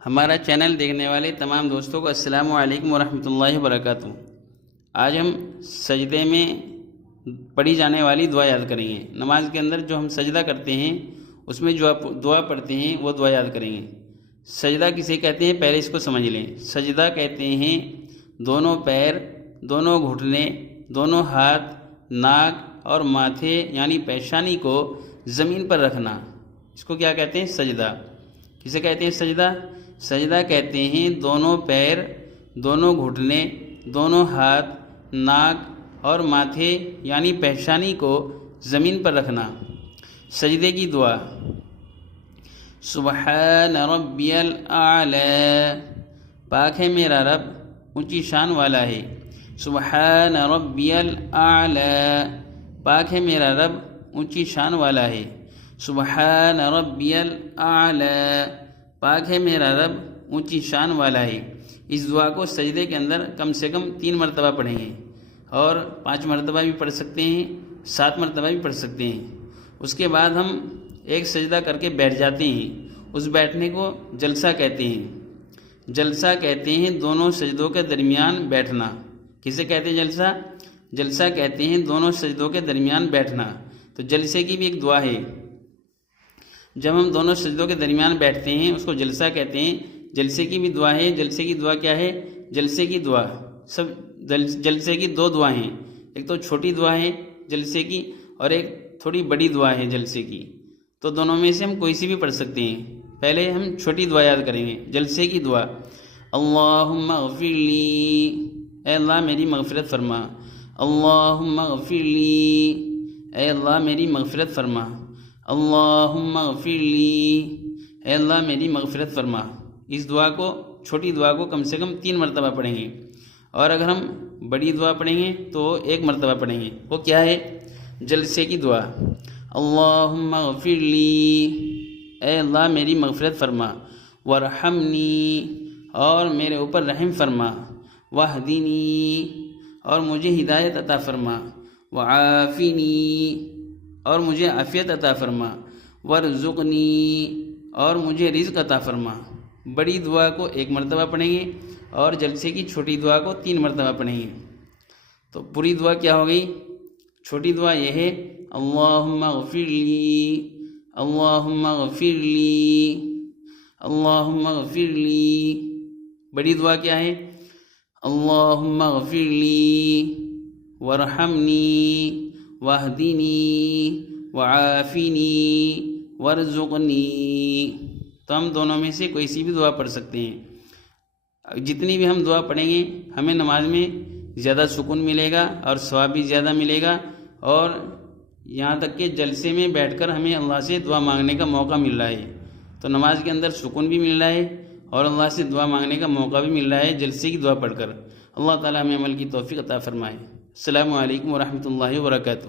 ہمارا چینل دیکھنے والے تمام دوستوں کو السلام علیکم ورحمۃ اللہ وبرکاتہ۔ آج ہم سجدے میں پڑھی جانے والی دعا یاد کریں گے۔ نماز کے اندر جو ہم سجدہ کرتے ہیں اس میں جو دعا پڑھتے ہیں وہ دعا یاد کریں گے۔ سجدہ کسے کہتے ہیں پہلے اس کو سمجھ لیں۔ سجدہ کہتے ہیں دونوں پیر، دونوں گھٹنے، دونوں ہاتھ، ناک اور ماتھے یعنی پیشانی کو زمین پر رکھنا، اس کو کیا کہتے ہیں؟ سجدہ۔ کسے کہتے ہیں سجدہ؟ سجدہ کہتے ہیں دونوں پیر، دونوں گھٹنے، دونوں ہاتھ، ناک اور ماتھے یعنی پیشانی کو زمین پر رکھنا۔ سجدے کی دعا: سبحان ربی الاعلی، پاک ہے میرا رب اونچی شان والا ہے۔ سبحان ربی الاعلی، پاک ہے میرا رب اونچی شان والا ہے۔ سبحان ربی الاعلی، پاک ہے میرا رب اونچی شان والا ہے۔ اس دعا کو سجدے کے اندر کم سے کم 3 مرتبہ پڑھیں گے، اور 5 مرتبہ بھی پڑھ سکتے ہیں، 7 مرتبہ بھی پڑھ سکتے ہیں۔ اس کے بعد ہم ایک سجدہ کر کے بیٹھ جاتے ہیں۔ اس بیٹھنے کو جلسہ کہتے ہیں۔ جلسہ کہتے ہیں دونوں سجدوں کے درمیان بیٹھنا۔ کسے کہتے ہیں جلسہ؟ جلسہ کہتے ہیں دونوں سجدوں کے درمیان بیٹھنا۔ تو جلسے کی بھی ایک دعا ہے۔ جب ہم دونوں سجدوں کے درمیان بیٹھتے ہیں اس کو جلسہ کہتے ہیں۔ جلسے کی بھی دعا ہے۔ جلسے کی دعا کیا ہے؟ جلسے کی دعا جلسے کی 2 دعائیں ہیں۔ ایک تو چھوٹی دعا ہے جلسے کی، اور ایک تھوڑی بڑی دعا ہے جلسے کی۔ تو دونوں میں سے ہم کوئی سی بھی پڑھ سکتے ہیں۔ پہلے ہم چھوٹی دعا یاد کریں گے، جلسے کی دعا: اللہم اغفر لی، اے اللہ میری مغفرت فرما۔ اللہم اغفر لی، اے اللہ میری مغفرت فرما۔ اللہم اغفر لی، اے اللہ میری مغفرت فرما۔ اس دعا کو، چھوٹی دعا کو کم سے کم 3 مرتبہ پڑھیں گے، اور اگر ہم بڑی دعا پڑھیں گے تو 1 مرتبہ پڑھیں گے۔ وہ کیا ہے؟ جلسے کی دعا: اللہم اغفر لی، اے اللہ میری مغفرت فرما۔ وارحمنی، اور میرے اوپر رحم فرما۔ واہدنی، اور مجھے ہدایت عطا فرما۔ وعافنی، اور مجھے عافیت عطا فرما۔ وارزقنی، اور مجھے رزق عطا فرما۔ بڑی دعا کو 1 مرتبہ پڑھیں گے، اور جلسے کی چھوٹی دعا کو 3 مرتبہ پڑھیں گے۔ تو پوری دعا کیا ہو گئی؟ چھوٹی دعا یہ ہے: اللہم اغفر لی، اللہم اغفر لی، اللہم اغفر لی۔ بڑی دعا کیا ہے؟ اللہم اغفر لی، وارحمنی، واہدنی، وعافنی، وارزقنی۔ تو ہم دونوں میں سے کوئی سی بھی دعا پڑھ سکتے ہیں۔ جتنی بھی ہم دعا پڑھیں گے ہمیں نماز میں زیادہ سکون ملے گا اور ثواب بھی زیادہ ملے گا، اور یہاں تک کہ جلسے میں بیٹھ کر ہمیں اللہ سے دعا مانگنے کا موقع مل رہا ہے۔ تو نماز کے اندر سکون بھی مل رہا ہے اور اللہ سے دعا مانگنے کا موقع بھی مل رہا ہے جلسے کی دعا پڑھ کر۔ اللہ تعالیٰ ہمیں عمل کی توفیق عطا فرمائے۔ السلام علیکم ورحمۃ اللہ وبرکاتہ۔